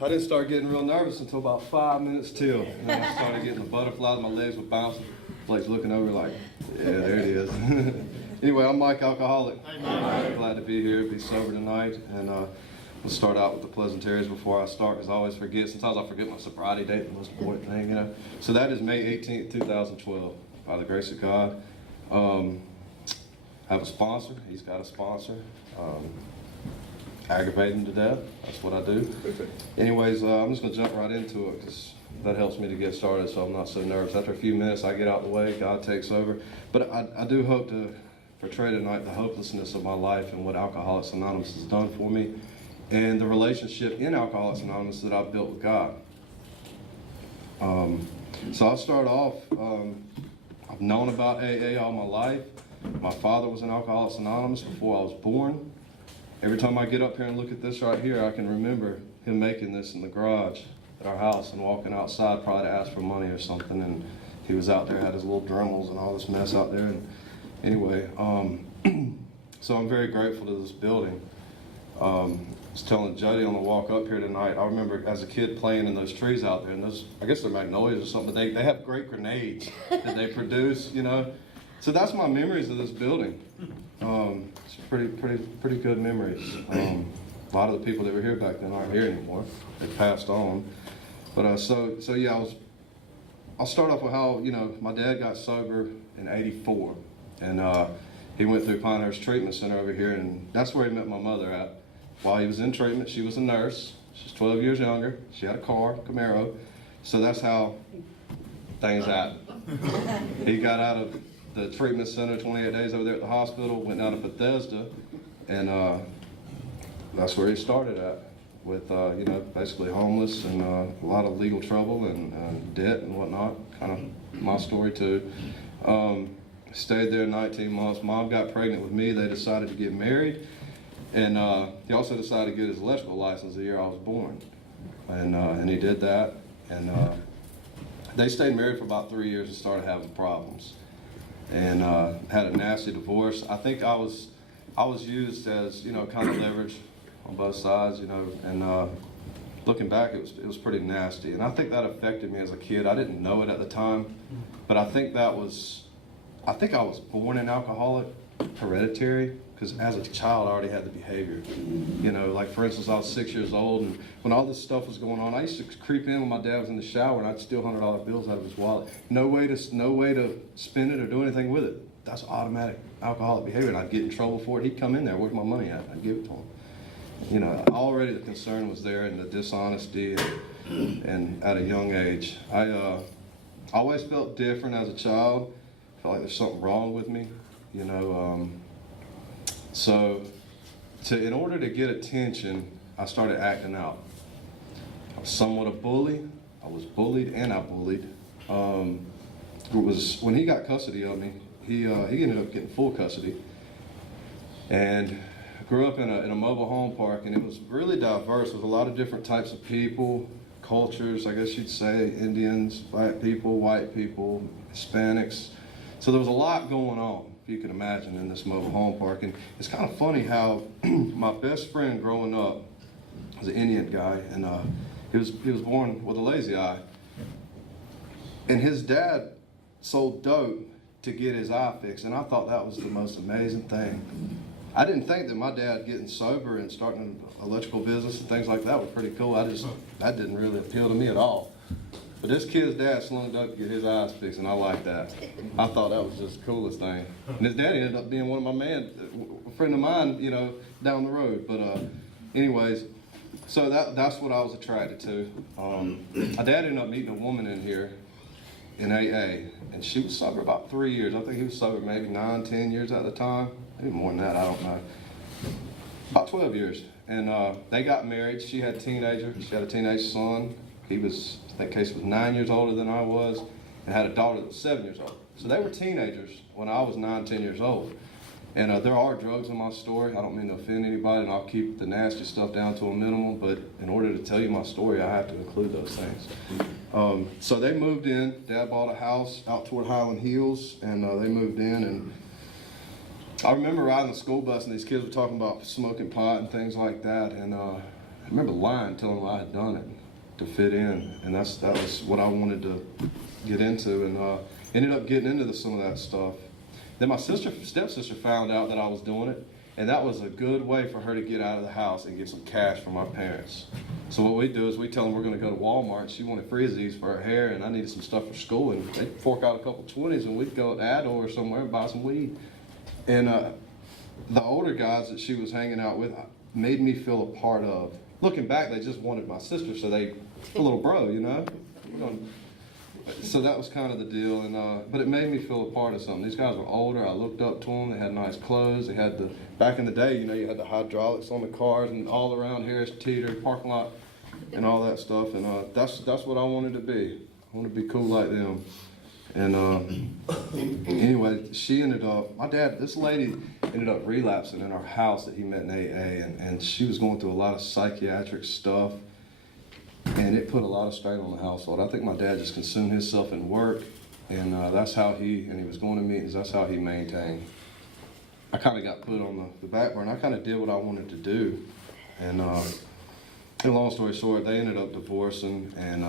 I didn't start getting real nervous until about 5 minutes till. And then I started getting the butterflies, my legs were bouncing. Blake's looking over like, yeah, there it is. Anyway, I'm Mike, alcoholic. Glad to be here, be sober tonight. And we'll start out with the pleasantries before I start, because I always forget. Sometimes I forget my sobriety date, the most important thing, you know. So that is May 18th, 2012, by the grace of God. I have a sponsor. He's got a sponsor. Aggravate him to death. That's what I do. Anyways, I'm just going to jump right into it because that helps me to get started so I'm not so nervous. After a few minutes, I get out the way, God takes over. But I do hope to portray tonight the hopelessness of my life and what Alcoholics Anonymous has done for me and the relationship in Alcoholics Anonymous that I've built with God. So I'll start off. I've known about AA all my life. My father was in Alcoholics Anonymous before I was born. Every time I get up here and look at this right here, I can remember him making this in the garage at our house and walking outside probably to ask for money or something. And he was out there, had his little Dremels and all this mess out there. And anyway, so I'm very grateful to this building. I was telling Jody on the walk up here tonight, I remember as a kid playing in those trees out there, and those, I guess they're magnolias or something, but they have great grenades that they produce, you know. So that's my memories of this building. It's pretty good memories. A lot of the people that were here back then aren't here anymore. They passed on. But so yeah, I'll start off with how, you know, my dad got sober in '84, and he went through Pinehurst Treatment Center over here, and that's where he met my mother at. While he was in treatment, she was a nurse. She's 12 years younger. She had a car, Camaro. So that's how things happened. He got out of the treatment center, 28 days over there at the hospital, went down to Bethesda, and that's where he started at, with you know, basically homeless and a lot of legal trouble and debt and whatnot. Kind of my story too. Stayed there 19 months. Mom got pregnant with me. They decided to get married, and he also decided to get his electrical license the year I was born, and he did that. And they stayed married for about 3 years and started having problems. And had a nasty divorce. I think I was used as, you know, kind of leverage on both sides, you know. And looking back, it was pretty nasty. And I think that affected me as a kid. I didn't know it at the time, but I think I was born an alcoholic, hereditary, because as a child I already had the behavior. You know, like for instance, I was 6 years old, and when all this stuff was going on, I used to creep in when my dad was in the shower, and I'd steal $100 bills out of his wallet. No way to spend it or do anything with it. That's automatic alcoholic behavior, and I'd get in trouble for it. He'd come in there, where's my money at? I'd give it to him. You know, already the concern was there, and the dishonesty, and at a young age. I always felt different as a child. Felt like there's something wrong with me, you know. So, in order to get attention, I started acting out. I was somewhat a bully. I was bullied and I bullied. When he got custody of me, he ended up getting full custody. And grew up in a mobile home park, and it was really diverse with a lot of different types of people, cultures, I guess you'd say, Indians, black people, white people, Hispanics. So there was a lot going on, if you can imagine, in this mobile home park. And it's kind of funny how my best friend growing up was an Indian guy, and he was born with a lazy eye. And his dad sold dope to get his eye fixed, and I thought that was the most amazing thing. I didn't think that my dad getting sober and starting an electrical business and things like that was pretty cool. That didn't really appeal to me at all. But this kid's dad slung dope to get his eyes fixed, and I liked that. I thought that was just the coolest thing. And his daddy ended up being one of my a friend of mine, you know, down the road. But anyways, so that's what I was attracted to. My dad ended up meeting a woman in here in AA, and she was sober about 3 years. I think he was sober maybe 9, 10 years at the time. Maybe more than that, I don't know. About 12 years. And they got married. She had a teenager. She had a teenage son. He was, in that case, was 9 years older than I was, and had a daughter that was 7 years old. So they were teenagers when I was 9, 10 years old. And there are drugs in my story. I don't mean to offend anybody, and I'll keep the nasty stuff down to a minimum, but in order to tell you my story, I have to include those things. So they moved in. Dad bought a house out toward Highland Hills, and they moved in. And I remember riding the school bus, and these kids were talking about smoking pot and things like that. And remember lying, telling them I had done it to fit in, and that was what I wanted to get into, and ended up getting into some of that stuff. Then my stepsister found out that I was doing it, and that was a good way for her to get out of the house and get some cash from my parents. So what we do is we tell them we're going to go to Walmart, and she wanted frizzies for her hair, and I needed some stuff for school, and they'd fork out a couple 20s, and we'd go to Addo or somewhere and buy some weed. And the older guys that she was hanging out with made me feel a part of. Looking back, they just wanted my sister, so a little bro, you know? So that was kind of the deal, and but it made me feel a part of something. These guys were older. I looked up to them. They had nice clothes. They had back in the day, you know, you had the hydraulics on the cars and all around Harris Teeter parking lot and all that stuff. And that's what I wanted to be. I wanted to be cool like them. And anyway, this lady ended up relapsing in our house that he met in AA, and she was going through a lot of psychiatric stuff. And it put a lot of strain on the household. I think my dad just consumed himself in work, and that's how he was going to meetings, that's how he maintained. I kind of got put on the back burner. I kind of did what I wanted to do. And long story short, they ended up divorcing, and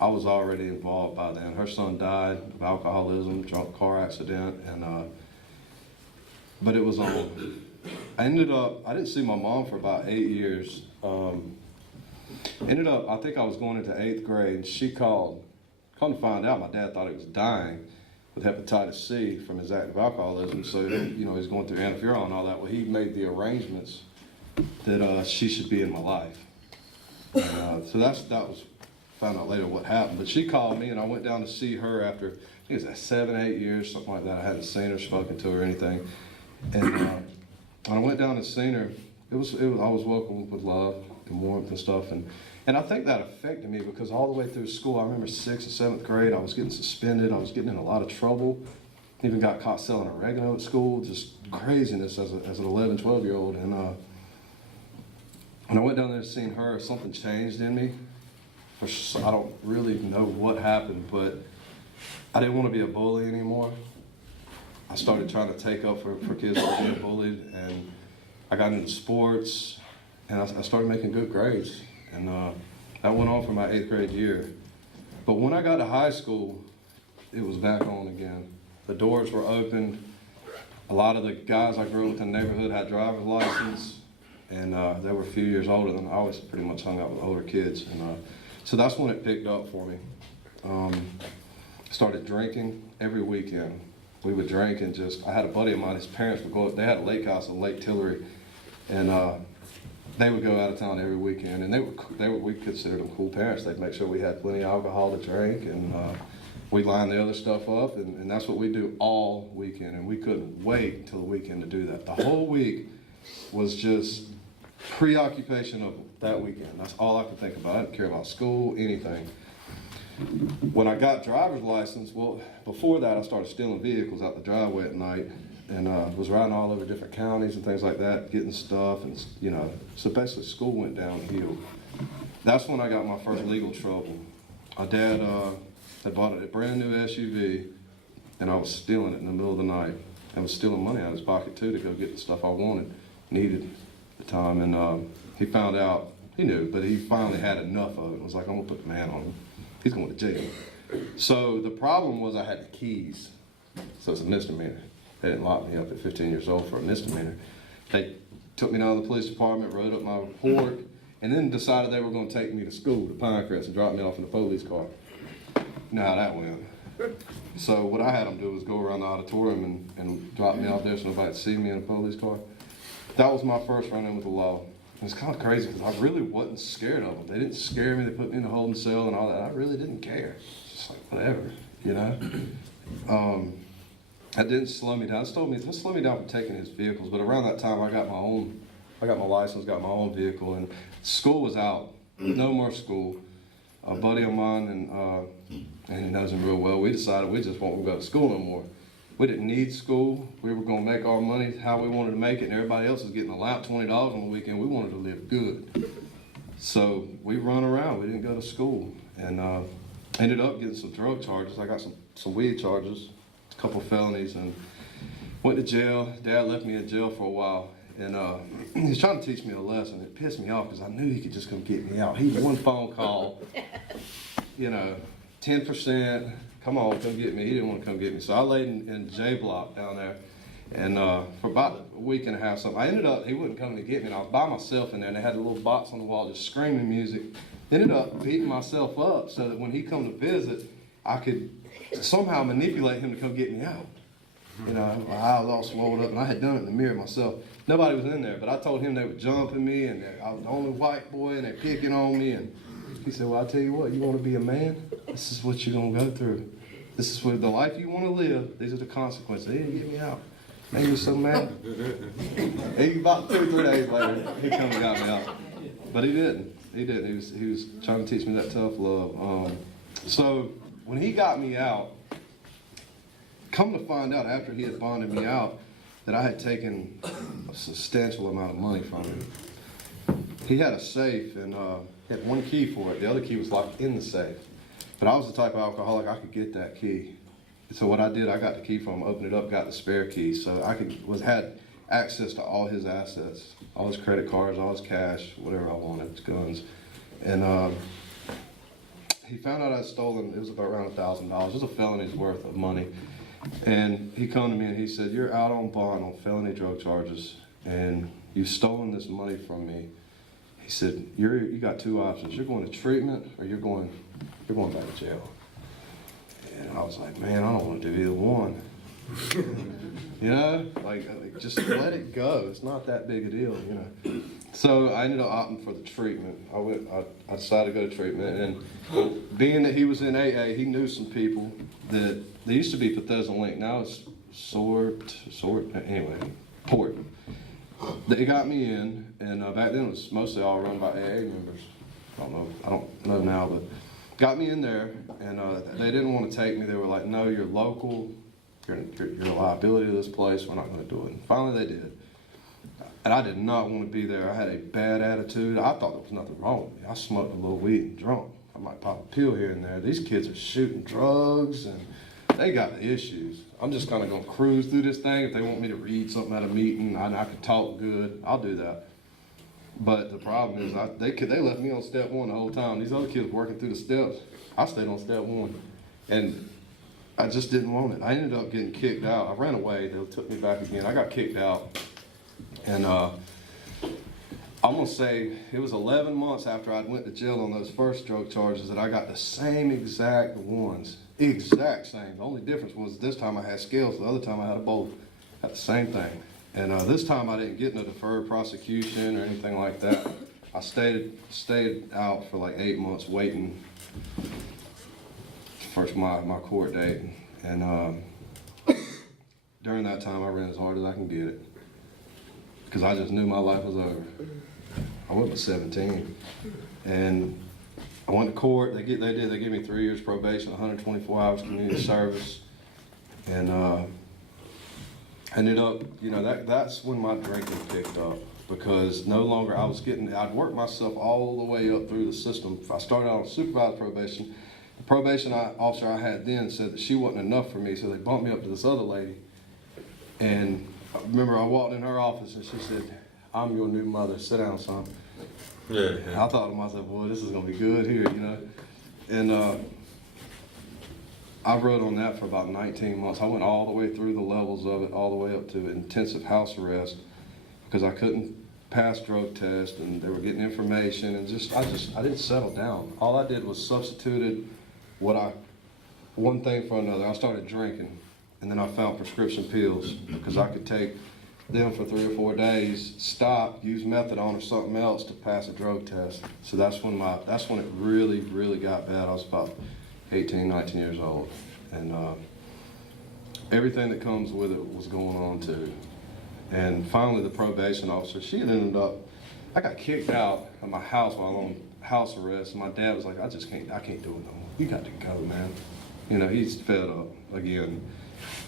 I was already involved by then. Her son died of alcoholism, drunk car accident, and but it was on. I didn't see my mom for about 8 years. I think I was going into 8th grade, and she called. Come to find out, my dad thought he was dying with hepatitis C from his active alcoholism. So, you know, he's going through interferon and all that. Well, he made the arrangements that she should be in my life. And, so that was found out later what happened. But she called me, and I went down to see her after, I think it was 7, 8 years, something like that. I hadn't seen her, spoken to her, or anything. And when I went down and seen her, I was welcomed with love and warmth and stuff, and I think that affected me because all the way through school, I remember 6th and 7th grade, I was getting suspended, I was getting in a lot of trouble, even got caught selling oregano at school, just craziness as an 11, 12-year-old, and when I went down there and seen her, something changed in me. I don't really know what happened, but I didn't want to be a bully anymore. I started trying to take up for kids that were being bullied, and I got into sports, and I started making good grades, and that went on for my 8th grade year. But when I got to high school, it was back on again. The doors were opened. A lot of the guys I grew up with in the neighborhood had driver's license, and they were a few years older than I always pretty much hung out with older kids. And so that's when it picked up for me. Started drinking every weekend. We would drink and I had a buddy of mine, his parents would go up, they had a lake house on Lake Tillery, and they would go out of town every weekend, and we considered them cool parents. They'd make sure we had plenty of alcohol to drink, and we'd line the other stuff up, and that's what we do all weekend, and we couldn't wait until the weekend to do that. The whole week was just preoccupation of that weekend. That's all I could think about. I didn't care about school, anything. When I got driver's license, well, before that I started stealing vehicles out the driveway at night, and was riding all over different counties and things like that, getting stuff, and you know, so basically school went downhill. That's when I got my first legal trouble. My dad had bought a brand new SUV, and I was stealing it in the middle of the night. I was stealing money out of his pocket too to go get the stuff I needed at the time, and he found out, he knew, but he finally had enough of it. It was like, I'm gonna put the man on him. He's going to jail. So the problem was I had the keys. So it's a misdemeanor. They didn't lock me up at 15 years old for a misdemeanor. They took me down to the police department, wrote up my report, and then decided they were going to take me to school, to Pinecrest, and drop me off in a police car. You know how that went. So what I had them do was go around the auditorium and drop me off there so nobody would see me in a police car. That was my first run-in with the law. It's kind of crazy because I really wasn't scared of them. They didn't scare me. They put me in a holding cell and all that. I really didn't care. It's just like, whatever, you know? That didn't slow me down. It slowed me down from taking his vehicles. But around that time, I got my license, got my own vehicle, and school was out. No more school. A buddy of mine, and he knows him real well, we decided we just won't go to school no more. We didn't need school. We were going to make our money how we wanted to make it, and everybody else was getting allowed $20 on the weekend. We wanted to live good. So we run around. We didn't go to school, and ended up getting some drug charges. I got some weed charges, a couple felonies, and went to jail. Dad left me in jail for a while. and he was trying to teach me a lesson. It pissed me off because I knew he could just come get me out. He one phone call, 10%, come on, come get me. He didn't want to come get me. So I laid in J Block down there, and for about a week and a half, something. I ended up, he wouldn't come to get me, and I was by myself in there, and they had a little box on the wall just screaming music. Ended up beating myself up so that when he come to visit, I could somehow manipulate him to come get me out. My eyes all swollen up, and I had done it in the mirror myself. Nobody was in there, but I told him they were jumping me, and I was the only white boy, and they're picking on me. And he said, well, I'll tell you what, you want to be a man? This is what you're going to go through. This is what the life you want to live. These are the consequences. He didn't get me out. Made me so mad. And about 2 or 3 days later, he come and got me out. But he didn't. He didn't. He was trying to teach me that tough love. So when he got me out, come to find out after he had bonded me out that I had taken a substantial amount of money from him. He had a safe and he had one key for it. The other key was locked in the safe. But I was the type of alcoholic, I could get that key. So what I did, I got the key from him, opened it up, got the spare key. So I had access to all his assets, all his credit cards, all his cash, whatever I wanted, his guns. And he found out I'd stolen, it was about around $1,000. It was a felony's worth of money. And he come to me and he said, you're out on bond on felony drug charges, and you've stolen this money from me. He said, you got 2 options. You're going to treatment or you're going back to jail. And I was like, man, I don't want to do either one. Like just let it go. It's not that big a deal, So I ended up opting for the treatment. I decided to go to treatment, and being that he was in AA, he knew some people that they used to be Bethesda Link. Now it's Port. They got me in, and back then it was mostly all run by AA members. I don't know now, but got me in there, and they didn't want to take me. They were like, no, you're local. You're a liability to this place. We're not going to do it. And finally they did. And I did not want to be there. I had a bad attitude. I thought there was nothing wrong with me. I smoked a little weed and drunk. I might pop a pill here and there. These kids are shooting drugs, and they got the issues. I'm just kind of going to cruise through this thing. If they want me to read something at a meeting, I can talk good, I'll do that. But the problem is they left me on step 1 the whole time. These other kids working through the steps. I stayed on step 1. And I just didn't want it. I ended up getting kicked out. I ran away. They took me back again. I got kicked out. And I'm going to say it was 11 months after I went to jail on those first drug charges that I got the same exact ones. Exact same. The only difference was this time I had scales. The other time I had a bolt. Got the same thing. And this time I didn't get no deferred prosecution or anything like that. I stayed out for like 8 months waiting for my court date. And during that time I ran as hard as I can get it, because I just knew my life was over. I went to 17, and I went to court. They gave me 3 years probation, 124 hours community service, and ended up, that's when my drinking picked up, because no longer I'd worked myself all the way up through the system. I started out on supervised probation. The probation officer I had then said that she wasn't enough for me, so they bumped me up to this other lady. And I remember I walked in her office and she said, I'm your new mother, sit down, son. Yeah. I thought to myself, boy, this is gonna be good here, And I wrote on that for about 19 months. I went all the way through the levels of it, all the way up to intensive house arrest, because I couldn't pass drug tests, and they were getting information, and I didn't settle down. All I did was substituted one thing for another. I started drinking, and then I found prescription pills, because I could take them for 3 or 4 days, stop, use methadone or something else to pass a drug test. So that's when it really, really got bad. I was about 18, 19 years old, and everything that comes with it was going on too. And finally the probation officer, she had ended up, I got kicked out of my house while on house arrest, and my dad was like, I can't do it no more. You got to go, man. He's fed up again.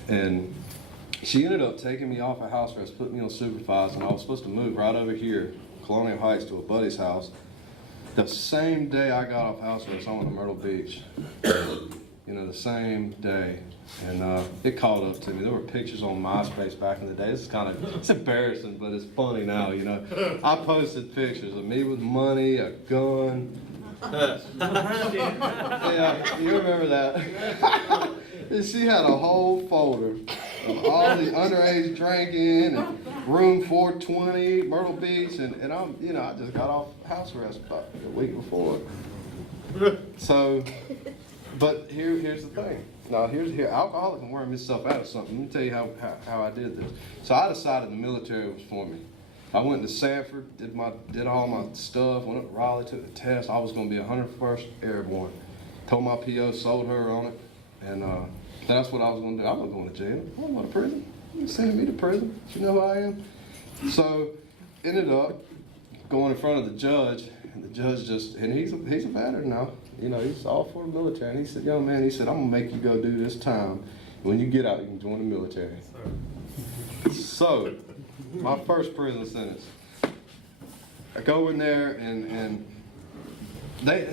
And she ended up taking me off of house arrest, put me on supervised, and I was supposed to move right over here, Colonial Heights, to a buddy's house. The same day I got off house arrest, I went to Myrtle Beach. the same day. And it caught up to me. There were pictures on MySpace back in the day. It's embarrassing, but it's funny now, I posted pictures of me with money, a gun. Yeah, you remember that. And she had a whole folder of all the underage drinking and room 420, Myrtle Beach, and I'm, I just got off house arrest about a week before. So, but here's the thing. Now, here, alcoholic can worm himself out of something. Let me tell you how I did this. So I decided the military was for me. I went to Sanford, did all my stuff, went up to Raleigh, took the test. I was going to be 101st Airborne. Told my PO, sold her on it, and that's what I was going to do. I'm not going to jail. I'm not going to prison. You're sending me to prison. You know who I am? So, ended up going in front of the judge, and the judge and he's a veteran now. He's all for the military. And he said, young man, I'm going to make you go do this time. When you get out, you can join the military. So, my first prison sentence. I go in there and they,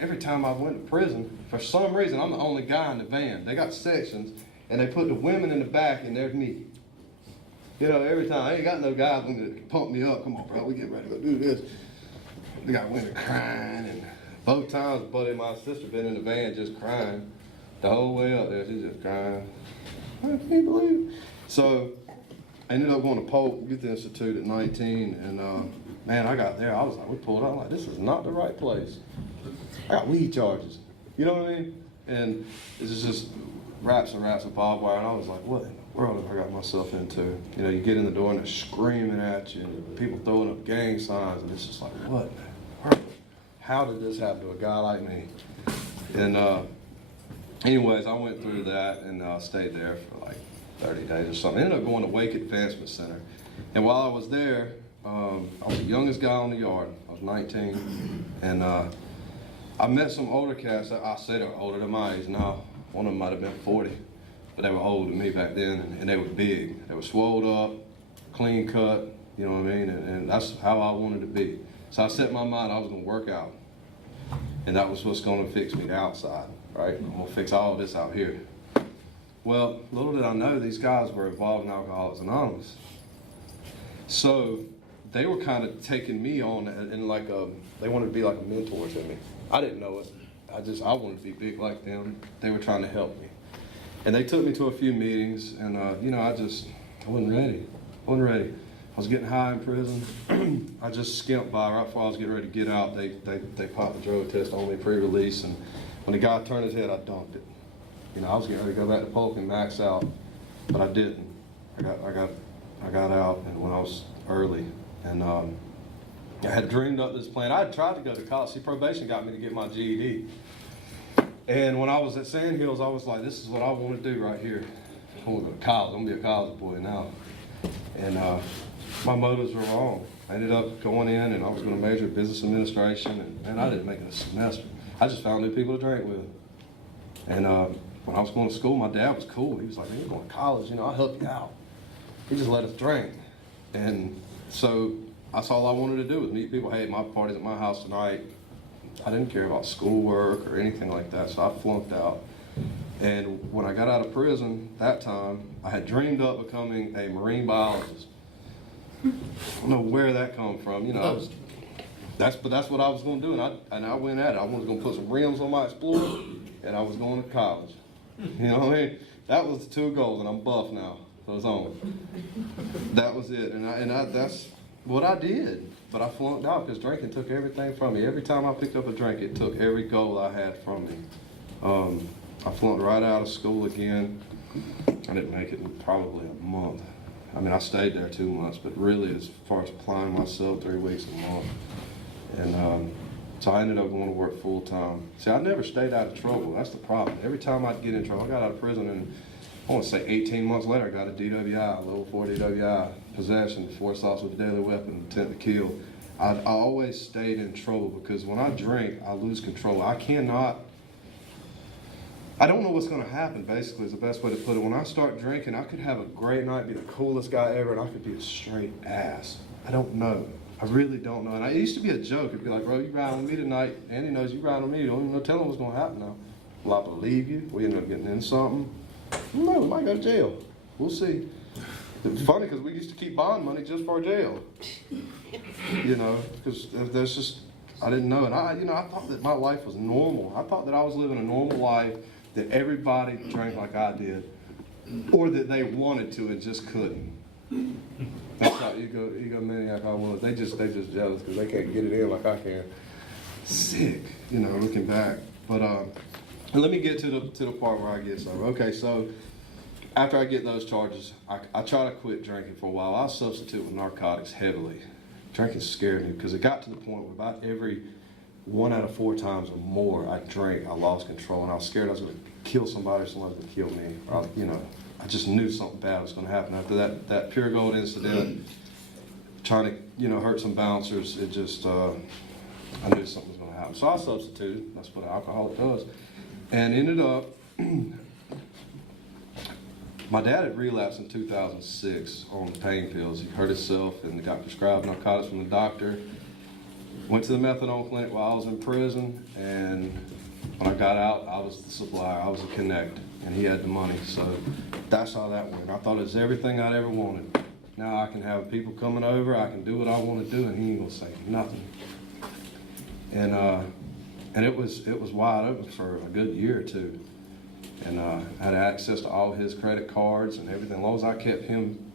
every time I went to prison, for some reason, I'm the only guy in the van. They got sections, and they put the women in the back, and there's me. Every time, I ain't got no guys to pump me up. Come on, bro, we get ready to go do this. They got women crying, and both times, buddy, my sister been in the van just crying the whole way up there. She's just crying. I can't believe it. So, I ended up going to Polk Youth Institute at 19, and man, I got there. I was like, we pulled out. I'm like, this is not the right place. I got weed charges. You know what I mean? And it's just wraps and wraps of barbed wire, and I was like, what in the world have I got myself into? You get in the door and they're screaming at you, and people throwing up gang signs, and it's just like, what in the world? How did this happen to a guy like me? And anyways, I went through that and stayed there for like 30 days or something. I ended up going to Wake Advancement Center. And while I was there, I was the youngest guy on the yard. I was 19. And I met some older cats. I say they're older than my age now. One of them might have been 40. But they were older than me back then. And they were big. They were swolled up, clean cut, you know what I mean? And that's how I wanted to be. So I set in my mind I was going to work out. And that was what's going to fix me the outside, right? I'm going to fix all this out here. Well, little did I know these guys were involved in Alcoholics Anonymous. So they were kind of taking me on and like they wanted to be like a mentor to me. I didn't know it. I wanted to be big like them. They were trying to help me. And they took me to a few meetings, and I wasn't ready. I wasn't ready. I was getting high in prison. I just skimped by right before I was getting ready to get out. They popped the drug test on me pre-release, and when the guy turned his head, I dumped it. I was getting ready to go back to Polk and max out, but I didn't. I got out, and when I was early, and I had dreamed up this plan. I had tried to go to college. See, probation got me to get my GED. And when I was at Sand Hills, I was like, this is what I want to do right here. I want to go to college. I'm going to be a college boy now. And my motives were wrong. I ended up going in, and I was going to major in business administration, and I didn't make it a semester. I just found new people to drink with. And when I was going to school, my dad was cool. He was like, man, you're going to college, I'll help you out. He just let us drink. And so that's all I wanted to do was meet people. Hey, my party's at my house tonight. I didn't care about schoolwork or anything like that, so I flunked out. And when I got out of prison that time, I had dreamed up becoming a marine biologist. I don't know where that come from, that's what I was going to do, and I went at it. I was going to put some rims on my Explorer, and I was going to college. You know what I mean? That was the two goals, and I'm buff now, so it's on. That was it, and that's what I did. But I flunked out because drinking took everything from me. Every time I picked up a drink, it took every goal I had from me. I flunked right out of school again. I didn't make it in probably a month. I mean, I stayed there 2 months, but really as far as applying myself, 3 weeks a month. And so I ended up going to work full time. See, I never stayed out of trouble. That's the problem. Every time I'd get in trouble, I got out of prison, and I want to say 18 months later, I got a DWI, level 4 DWI, possession, force assault with a deadly weapon, intent to kill. I always stayed in trouble because when I drink, I lose control. I don't know what's going to happen, basically, is the best way to put it. When I start drinking, I could have a great night, be the coolest guy ever, and I could be a straight ass. I don't know. I really don't know. And it used to be a joke. It'd be like, bro, you riding with me tonight. Andy knows you riding with me. You don't even know, tell him what's going to happen now. Will I believe you? We end up getting in something? No, we might go to jail. We'll see. It's funny because we used to keep bond money just for jail. You know, because there's just, I didn't know. And I thought that my life was normal. I thought that I was living a normal life, that everybody drank like I did, or that they wanted to and just couldn't. That's how egomaniac I was. They just jealous because they can't get it in like I can. Sick, you know, looking back. But let me get to the part where I get sober. Okay, so after I get those charges, I try to quit drinking for a while. I substitute with narcotics heavily. Drinking scared me because it got to the point where about every 1 out of 4 times or more I drank, I lost control, and I was scared I was going to kill somebody or somebody was going to kill me. Or, you know, I just knew something bad was going to happen. After that Pure Gold incident, trying to, you know, hurt some bouncers, it just, I knew something was going to happen. So I substituted. That's what alcoholic does. And ended up, my dad had relapsed in 2006 on pain pills. He hurt himself and got prescribed narcotics from the doctor. Went to the methadone clinic while I was in prison, and when I got out, I was the supplier. I was a connect, and he had the money. So that's how that went. I thought it was everything I'd ever wanted. Now I can have people coming over, I can do what I want to do, and he ain't gonna say nothing. And it was wide open for a good year or two. And I had access to all his credit cards and everything. As long as I kept him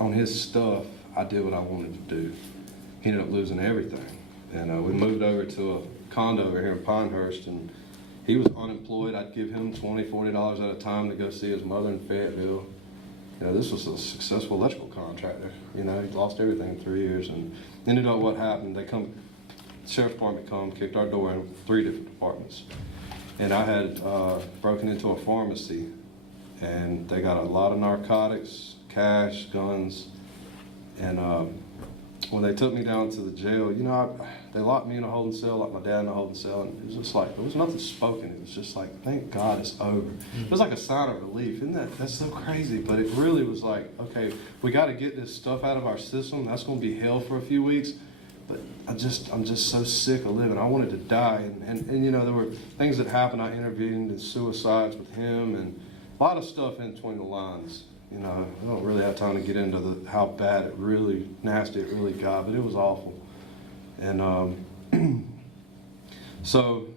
on his stuff, I did what I wanted to do. He ended up losing everything. And we moved over to a condo over here in Pinehurst, and he was unemployed. I'd give him $20, $40 at a time to go see his mother in Fayetteville. You know, this was a successful electrical contractor. You know, he lost everything in 3 years, and ended up what happened. The sheriff's department kicked our door in 3 different departments. And I had broken into a pharmacy, and they got a lot of narcotics, cash, guns, and when they took me down to the jail, you know, they locked me in a holding cell, like my dad in a holding cell, and it was just like, there was nothing spoken. It was just like, thank God it's over. It was like a sign of relief. That's so crazy, but it really was like, okay, we got to get this stuff out of our system. That's going to be hell for a few weeks. But I'm just so sick of living. I wanted to die, and you know, there were things that happened. I intervened in suicides with him, and a lot of stuff in between the lines. You know, I don't really have time to get into how bad it really, nasty it really got, but it was awful. And so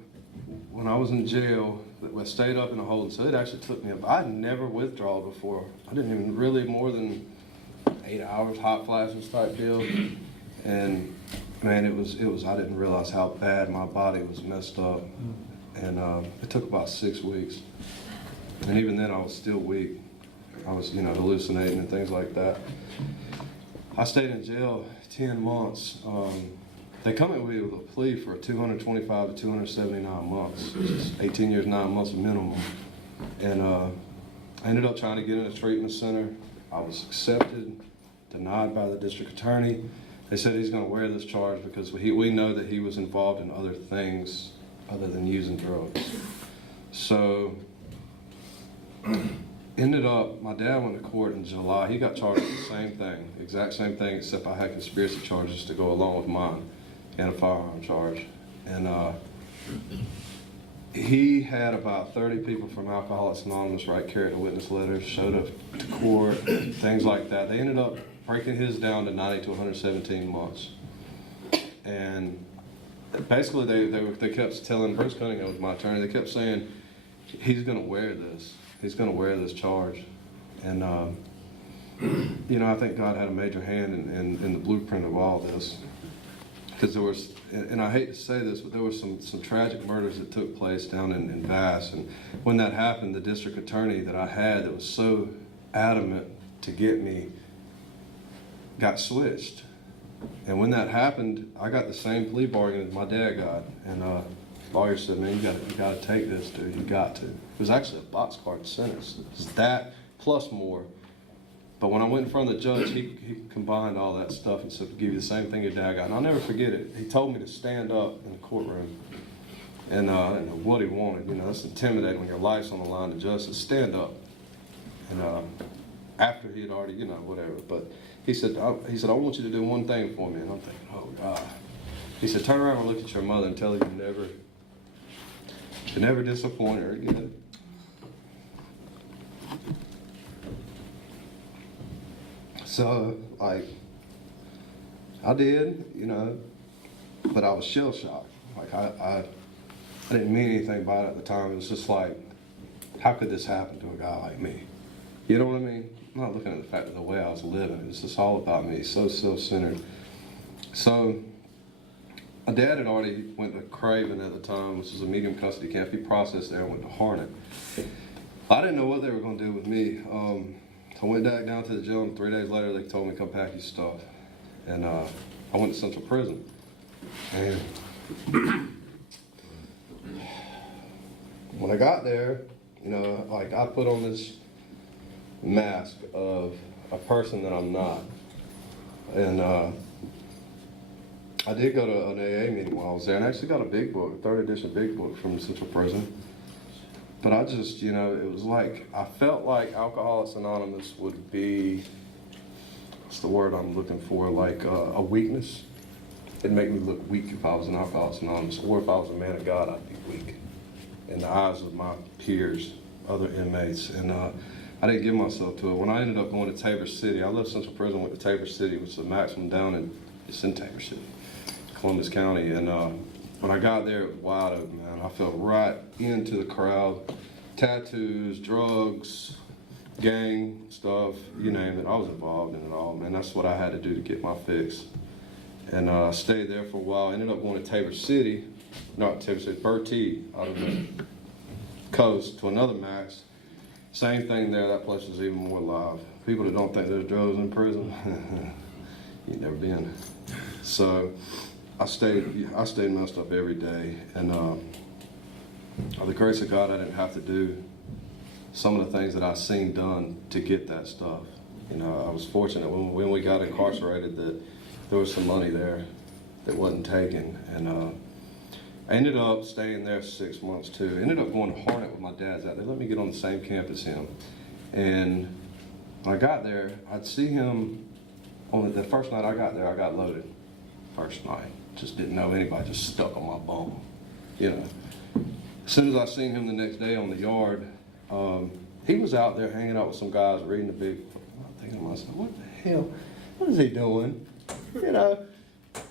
when I was in jail, I stayed up in a holding cell. It actually took me I'd never withdrawn before. I didn't even really more than 8 hours, hot flashes type deal. And man, it was. I didn't realize how bad my body was messed up, and it took about 6 weeks. And even then, I was still weak. I was, you know, hallucinating and things like that. I stayed in jail 10 months. They come at me with a plea for 225 to 279 months, which is 18 years, 9 months minimum. And I ended up trying to get in a treatment center. I was accepted, denied by the district attorney. They said he's going to wear this charge because we know that he was involved in other things other than using drugs. So, ended up, my dad went to court in July. He got charged with the same thing, exact same thing, except I had conspiracy charges to go along with mine and a firearm charge. And he had about 30 people from Alcoholics Anonymous write character witness letters, showed up to court, things like that. They ended up breaking his down to 90 to 117 months. And basically they kept telling, Bruce Cunningham was my attorney, they kept saying, he's going to wear this. He's going to wear this charge. And, you know, I think God had a major hand in the blueprint of all this. Because there was, and I hate to say this, but there were some tragic murders that took place down in Bass. And when that happened, the district attorney that I had that was so adamant to get me got switched. And when that happened, I got the same plea bargain as my dad got. And the lawyer said, man, you got to take this, dude. You got to. It was actually a boxcar sentence. It's that plus more. But when I went in front of the judge, he combined all that stuff and said, "I'll give you the same thing your dad got." And I'll never forget it. He told me to stand up in the courtroom. And what he wanted, you know, that's intimidating when your life's on the line. The judge said, "Stand up." And after he had already, you know, whatever. But he said, "I want you to do one thing for me." And I'm thinking, oh God. He said, "Turn around and look at your mother and tell her you never Can never disappoint her again. So, like, I did, you know, but I was shell shocked. Like, I didn't mean anything by it at the time. It was just like, how could this happen to a guy like me? You know what I mean? I'm not looking at the fact of the way I was living. It's just all about me, so self-centered. So, my dad had already went to Craven at the time, which is a medium custody camp. He processed there and went to Harnett. I didn't know what they were going to do with me. So I went back down to the jail, and 3 days later they told me, come pack your stuff. And I went to Central Prison. And when I got there, you know, like, I put on this mask of a person that I'm not. And I did go to an AA meeting while I was there, and I actually got a big book, a 3rd edition big book from Central Prison. But I just, you know, it was like, I felt like Alcoholics Anonymous would be, what's the word I'm looking for, like a weakness. It'd make me look weak if I was an Alcoholics Anonymous, or if I was a man of God, I'd be weak in the eyes of my peers, other inmates. And I didn't give myself to it. When I ended up going to Tabor City, I left Central Prison, went to Tabor City, which is the maximum down in, it's in Tabor City, Columbus County. And when I got there, it was wide open, man. I fell right into the crowd. Tattoos, drugs, gang stuff, you name it. I was involved in it all, man. That's what I had to do to get my fix. And I stayed there for a while. Ended up going to Tabor City, not Tabor City, Bertie, out of the coast to another max. Same thing there. That place was even more live. People that don't think there's drugs in prison, you've never been. So I stayed messed up every day, and by the grace of God, I didn't have to do some of the things that I seen done to get that stuff. You know, I was fortunate when we got incarcerated that there was some money there that wasn't taken, and I ended up staying there 6 months too. Ended up going to Harnett with my dad's out. They let me get on the same camp as him, and when I got there, I'd see him on the first night I got there. I got loaded first night. Just didn't know anybody. Just stuck on my bum, you know. As soon as I seen him the next day on the yard, he was out there hanging out with some guys reading the big. I'm thinking to myself, what the hell? What is he doing? You know,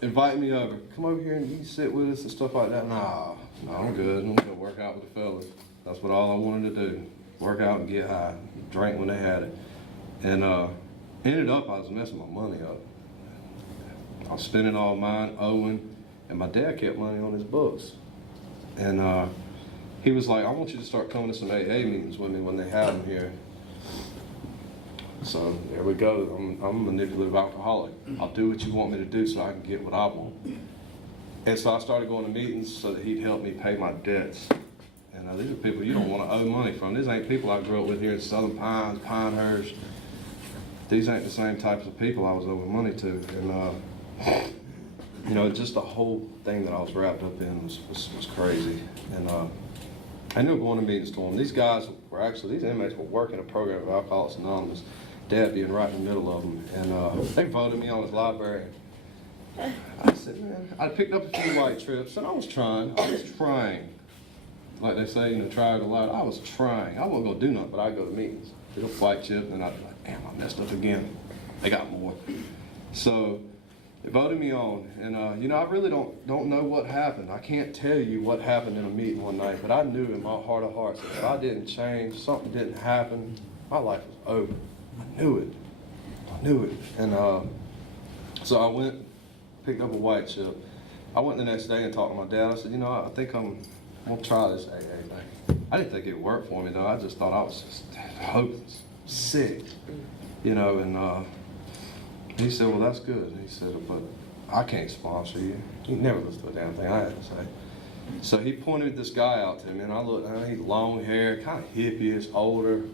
invite me over. Come over here and you sit with us and stuff like that. No, I'm good. I'm gonna work out with the fellas. That's what all I wanted to do. Work out and get high. Drink when they had it. And ended up, I was messing my money up. I was spending all mine, owing, and my dad kept money on his books. And he was like, I want you to start coming to some AA meetings with me when they have them here. So there we go. I'm a manipulative alcoholic. I'll do what you want me to do so I can get what I want. And so I started going to meetings so that he'd help me pay my debts. And these are people you don't want to owe money from. These ain't people I grew up with here in Southern Pines, Pinehurst. These ain't the same types of people I was owing money to. And you know, just the whole thing that I was wrapped up in was crazy. And I ended up going to meetings to them. These guys were actually, these inmates were working a program of Alcoholics Anonymous, Dad being right in the middle of them. And they voted me on as librarian. I said, man, I picked up a few white trips, and I was trying. Like they say, you know, try it a lot. I was trying. I wasn't going to do nothing, but I'd go to meetings, do a white chip, and I'd be like, damn, I messed up again. They got more. So they voted me on, and you know, I really don't know what happened. I can't tell you what happened in a meeting one night, but I knew in my heart of hearts that if I didn't change, something didn't happen, my life was over. I knew it. And so I went, picked up a white chip. I went the next day and talked to my dad. I said, you know, I think I'm gonna try this AA thing. I didn't think it would work for me though. I just thought I was just hopeless, sick, you know, and he said, well, that's good. He said, but I can't sponsor you. He never listened to a damn thing I had to say. So he pointed this guy out to me, and I looked, he's long hair, kind of hippie-ish, older.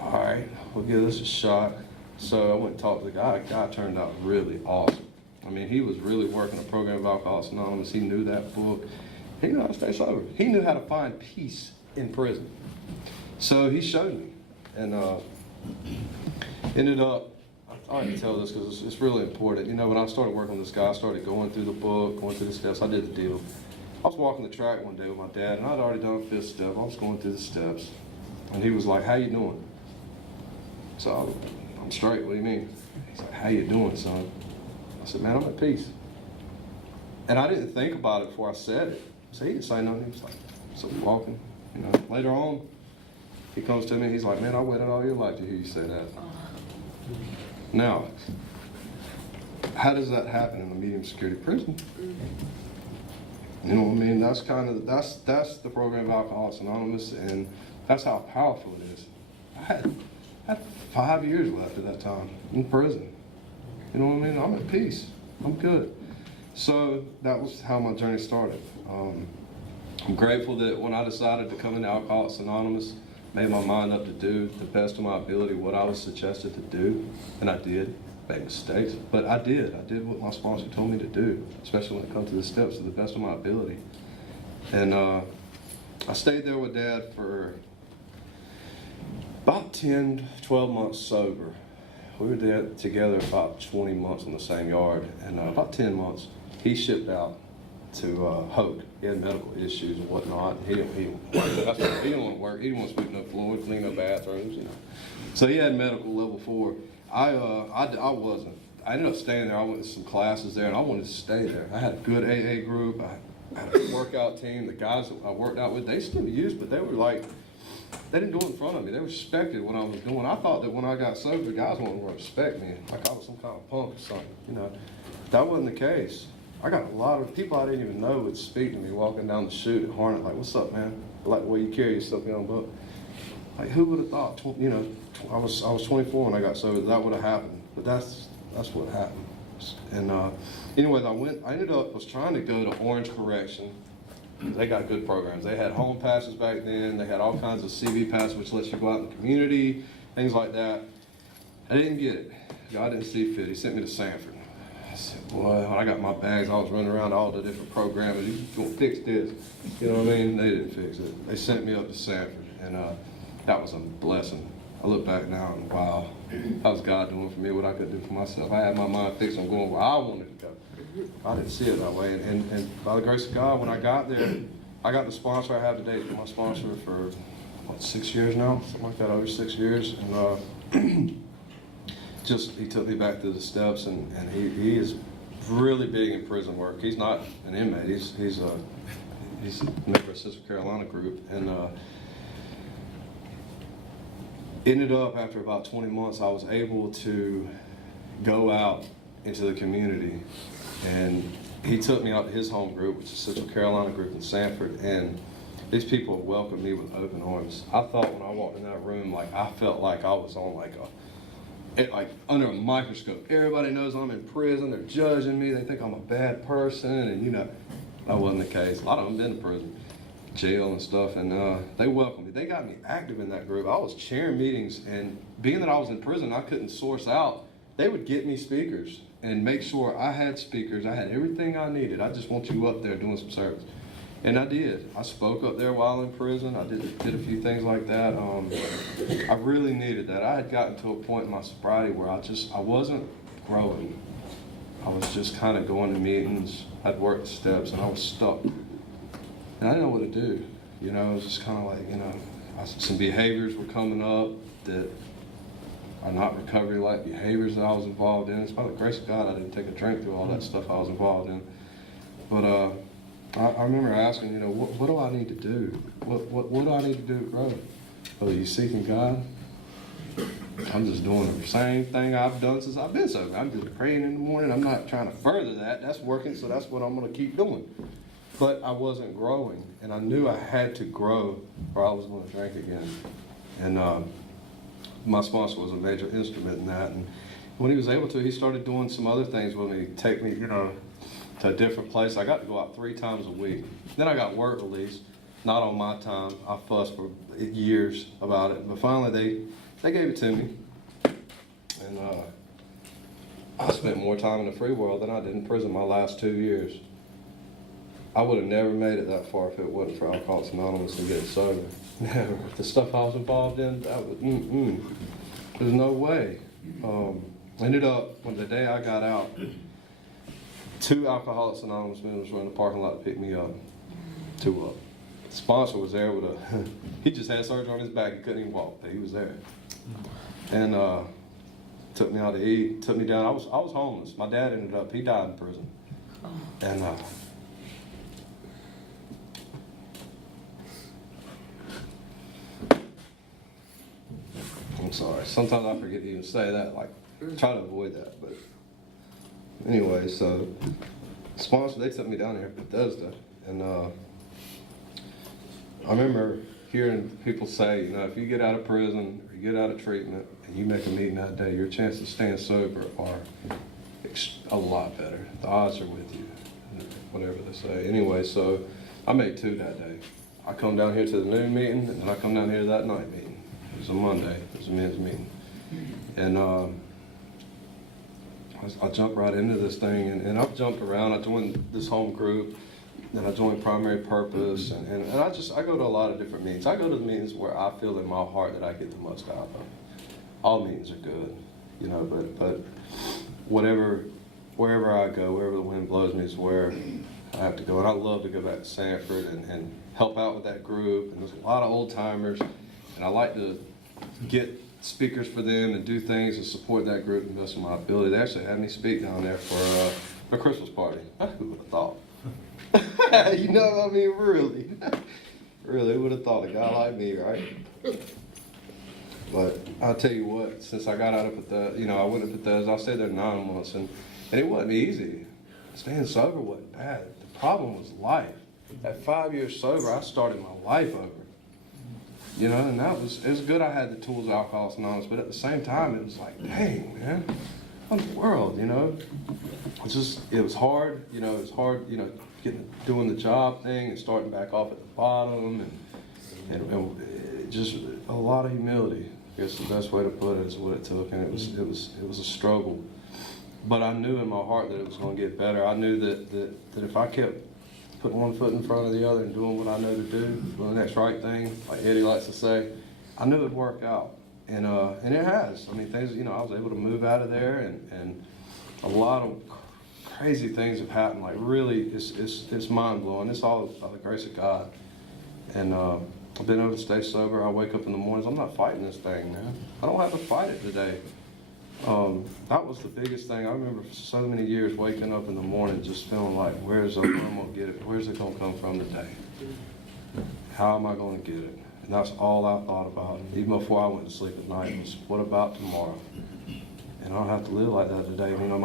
All right, we'll give this a shot. So I went and talked to the guy. The guy turned out really awesome. I mean, he was really working a program of Alcoholics Anonymous. He knew that book. He knew how to stay sober. He knew how to find peace in prison. So he showed me, and ended up, I like to tell this because it's really important. You know, when I started working with this guy, I started going through the book, going through the steps. I did the deal. I was walking the track one day with my dad, and I'd already done a fifth step. I was going through the steps, and he was like, "How you doing?" So I'm straight. What do you mean? He's like, "How you doing, son?" I said, "Man, I'm at peace." And I didn't think about it before I said it. So he didn't say nothing. He was like, so we walking. You know, later on, he comes to me. He's like, "Man, I waited all your life to hear you say that." Now, how does that happen in a medium security prison? You know what I mean? That's the program of Alcoholics Anonymous, and that's how powerful it is. I had 5 years left at that time in prison. You know what I mean? I'm at peace. I'm good. So that was how my journey started. I'm grateful that when I decided to come into Alcoholics Anonymous, made my mind up to do the best of my ability what I was suggested to do, and I did. Made mistakes, but I did what my sponsor told me to do, especially when it comes to the steps, to the best of my ability. And I stayed there with Dad for about 10, 12 months sober. We were there together about 20 months in the same yard, and about 10 months, he shipped out to Hoke. He had medical issues and whatnot. He didn't want to work. He didn't want to sweep no floors, clean no bathrooms, you know. So he had medical level 4. I wasn't. I ended up staying there. I went to some classes there, and I wanted to stay there. I had a good AA group. I had a workout team. The guys that I worked out with, they still used, but they were like, they didn't do it in front of me. They respected what I was doing. I thought that when I got sober, the guys wanted to respect me, like I was some kind of punk or something. You know, that wasn't the case. I got a lot of people I didn't even know would speak to me walking down the chute at Harnett, like, "What's up, man?" Like the way you carry yourself, you know, but like, who would have thought, you know, I was 24 when I got sober, that would have happened. But that's what happened. And anyways, was trying to go to Orange Correction. They got good programs. They had home passes back then. They had all kinds of CV passes, which lets you go out in the community, things like that. I didn't get it. God didn't see fit. He sent me to Sanford. I said, boy, when I got my bags, I was running around all the different programs. You gonna fix this? You know what I mean? They didn't fix it. They sent me up to Sanford, and that was a blessing. I look back now and wow, that was God doing for me what I could do for myself. I had my mind fixed on going where I wanted to go. I didn't see it that way, and by the grace of God, when I got there, I got the sponsor I have today. It's been my sponsor for, what, 6 years now? Something like that, over 6 years. And he took me back through the steps, and he is really big in prison work. He's not an inmate. He's a member of Central Carolina group, and ended up after about 20 months, I was able to go out into the community, and he took me out to his home group, which is Central Carolina group in Sanford, and these people welcomed me with open arms. I thought when I walked in that room, like I felt like I was on like under a microscope. Everybody knows I'm in prison. They're judging me. They think I'm a bad person, and you know, that wasn't the case. A lot of them been to prison, jail and stuff, and they welcomed me. They got me active in that group. I was chairing meetings, and being that I was in prison, I couldn't source out. They would get me speakers and make sure I had speakers. I had everything I needed. I just want you up there doing some service. And I did. I spoke up there while in prison. I did a few things like that. I really needed that. I had gotten to a point in my sobriety where I wasn't growing. I was just kind of going to meetings. I'd worked the steps, and I was stuck. And I didn't know what to do. You know, it was just kind of like, you know, some behaviors were coming up that are not recovery-like behaviors that I was involved in. It's by the grace of God I didn't take a drink through all that stuff I was involved in. But I remember asking, you know, what do I need to do? What do I need to do to grow? Well, are you seeking God? I'm just doing the same thing I've done since I've been sober. I'm just praying in the morning. I'm not trying to further that. That's working, so that's what I'm going to keep doing. But I wasn't growing, and I knew I had to grow or I was going to drink again. And my sponsor was a major instrument in that. And when he was able to, he started doing some other things with me, take me, you know, to a different place. I got to go out 3 times a week. Then I got work release, not on my time. I fussed for years about it, but finally they gave it to me. And I spent more time in the free world than I did in prison my last 2 years. I would have never made it that far if it wasn't for Alcoholics Anonymous and getting sober. Never. The stuff I was involved in, that was, there's no way. Ended up, when the day I got out, 2 Alcoholics Anonymous members were in the parking lot to pick me up. sponsor was there with a, he just had surgery on his back, he couldn't even walk, but he was there. And took me out to eat, took me down. I was homeless. My dad ended up, he died in prison. And I'm sorry, sometimes I forget to even say that, like, try to avoid that, but anyway, so sponsor, they took me down here to Bethesda, and I remember hearing people say, you know, if you get out of prison or you get out of treatment and you make a meeting that day, your chances of staying sober are a lot better. The odds are with you, whatever they say. Anyway, so I made 2 that day. I come down here to the noon meeting, and then I come down here to that night meeting. It was a Monday. It was a men's meeting. And I jumped right into this thing, and I've jumped around. I joined this home group. Then I joined Primary Purpose, and I go to a lot of different meetings. I go to the meetings where I feel in my heart that I get the most out of them. All meetings are good, you know, but wherever I go, wherever the wind blows me is where I have to go. And I love to go back to Sanford and help out with that group. And there's a lot of old timers, and I like to get speakers for them and do things and support that group and best of my ability. They actually had me speak down there for a Christmas party. Who would have thought? You know what I mean? Really. Really, who would have thought? A guy like me, right? But I'll tell you what, since I got out of Bethesda, you know, I went to Bethesda, I stayed there 9 months, and it wasn't easy. Staying sober wasn't bad. The problem was life. At 5 years sober, I started my life over. You know, and it was good I had the tools of Alcoholics Anonymous, but at the same time, it was like, dang, man, what in the world, you know? It was hard, you know, doing the job thing and starting back off at the bottom, and just a lot of humility. I guess the best way to put it is what it took, and it was a struggle. But I knew in my heart that it was going to get better. I knew that if I kept putting one foot in front of the other and doing what I know to do, doing the next right thing, like Eddie likes to say, I knew it would work out, and it has. I mean, things, you know, I was able to move out of there, and a lot of crazy things have happened. Like, really, it's mind blowing. It's all by the grace of God, and I've been able to stay sober. I wake up in the mornings. I'm not fighting this thing, man. I don't have to fight it today. That was the biggest thing. I remember for so many years waking up in the morning just feeling like, where's I'm gonna get it? Where's it gonna come from today? How am I gonna get it? And that's all I thought about, even before I went to sleep at night, was what about tomorrow? And I don't have to live like that today. I mean, I'm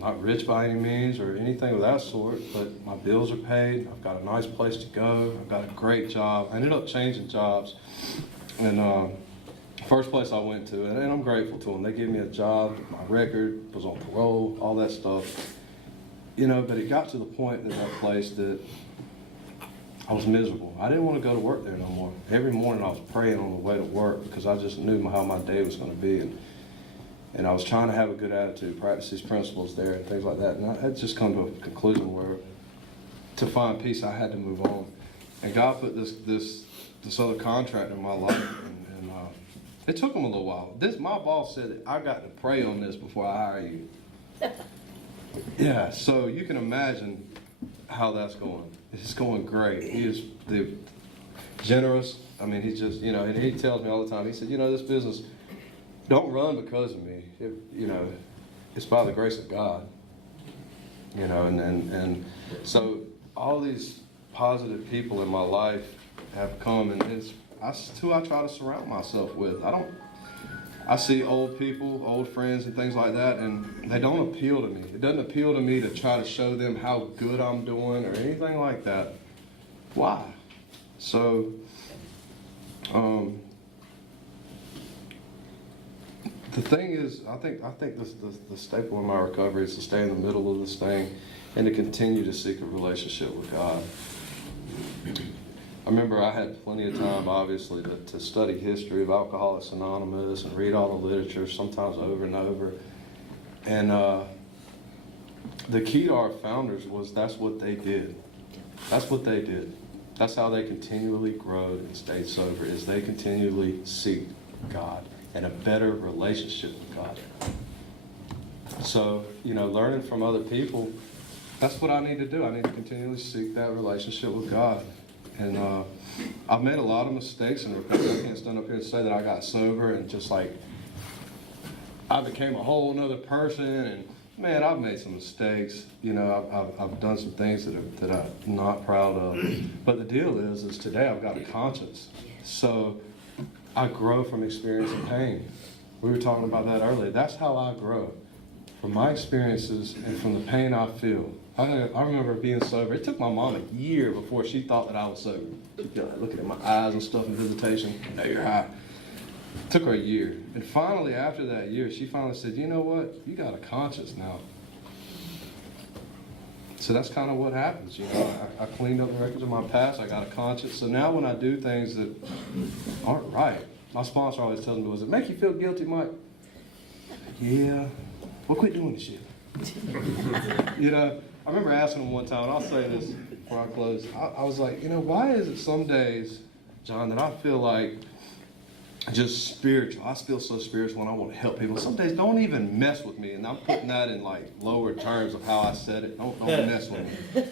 not rich by any means or anything of that sort, but my bills are paid. I've got a nice place to go. I've got a great job. I ended up changing jobs, and first place I went to, and I'm grateful to them. They gave me a job. My record was on parole, all that stuff, you know. But it got to the point in that place that I was miserable. I didn't want to go to work there no more. Every morning I was praying on the way to work because I just knew how my day was going to be, and I was trying to have a good attitude, practice these principles there and things like that. And I had just come to a conclusion where to find peace I had to move on. And God put this other contract in my life, and it took him a little while. My boss said that I got to pray on this before I hire you. Yeah, so you can imagine how that's going. It's going great. He is generous. I mean, he's just, you know, and he tells me all the time, he said, you know, this business, don't run because of me. You know, it's by the grace of God. You know, and so all these positive people in my life have come, and it's who I try to surround myself with. I see old people, old friends and things like that, and they don't appeal to me. It doesn't appeal to me to try to show them how good I'm doing or anything like that. Why? So, the thing is, I think the staple in my recovery is to stay in the middle of this thing and to continue to seek a relationship with God. I remember I had plenty of time, obviously, to study history of Alcoholics Anonymous and read all the literature, sometimes over and over. And the key to our founders was that's what they did. That's what they did. That's how they continually growed and stayed sober, is they continually seek God and a better relationship with God. So, you know, learning from other people, that's what I need to do. I need to continually seek that relationship with God. And I've made a lot of mistakes and repented. I can't stand up here and say that I got sober and just like I became a whole nother person. And man, I've made some mistakes. You know, I've done some things that I'm not proud of. But the deal is today I've got a conscience. So I grow from experiencing pain. We were talking about that earlier. That's how I grow, from my experiences and from the pain I feel. I remember being sober. It took my mom a year before she thought that I was sober. She'd be like looking at my eyes and stuff in visitation. No, you're high. It took her a year. And finally, after that year, she finally said, you know what? You got a conscience now. So that's kind of what happens. You know, I cleaned up the records of my past. I got a conscience. So now when I do things that aren't right, my sponsor always tells me, does it make you feel guilty, Mike? Yeah. Well, quit doing this shit. You know, I remember asking him one time, and I'll say this before I close. I was like, you know, why is it some days, John, that I feel like just spiritual? I feel so spiritual and I want to help people. Some days don't even mess with me, and I'm putting that in like lower terms of how I said it. Don't mess with me.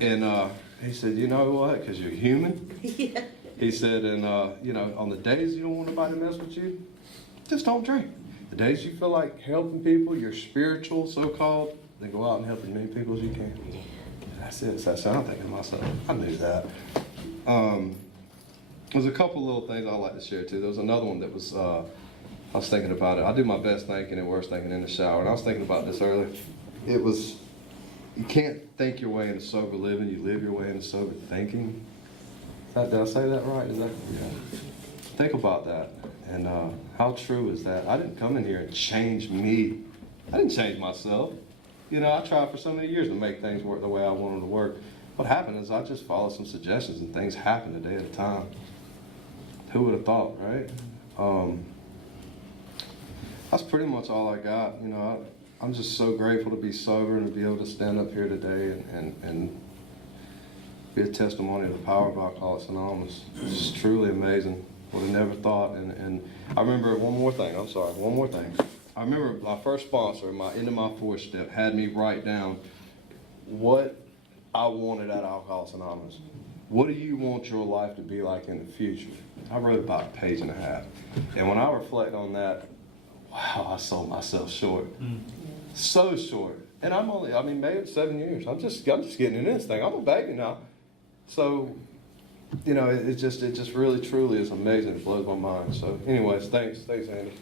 And he said, you know what? Because you're human. Yeah. He said, and you know, on the days you don't want nobody to mess with you, just don't drink. The days you feel like helping people, you're spiritual, so-called, then go out and help as many people as you can. That's it. That's what I'm thinking to myself. I knew that. There's a couple little things I'd like to share too. There was another one that was, I was thinking about it. I do my best thinking and worst thinking in the shower. And I was thinking about this earlier. It was, you can't think your way into sober living. You live your way into sober thinking. Did I say that right? Is that, yeah. Think about that. And how true is that? I didn't come in here and change me. I didn't change myself. You know, I tried for so many years to make things work the way I wanted them to work. What happened is I just followed some suggestions and things happened a day at a time. Who would have thought, right? That's pretty much all I got. You know, I'm just so grateful to be sober and to be able to stand up here today and be a testimony of the power of Alcoholics Anonymous. It's just truly amazing. Would have never thought. And I remember one more thing. I remember my first sponsor, into my fourth step, had me write down what I wanted at Alcoholics Anonymous. What do you want your life to be like in the future? I wrote about a page and a half. And when I reflect on that, wow, I sold myself short. So short. And I'm only, maybe 7 years. I'm just getting in this thing. I'm a baby now. So, you know, it just really, truly is amazing. It blows my mind. So anyways, thanks, Andy.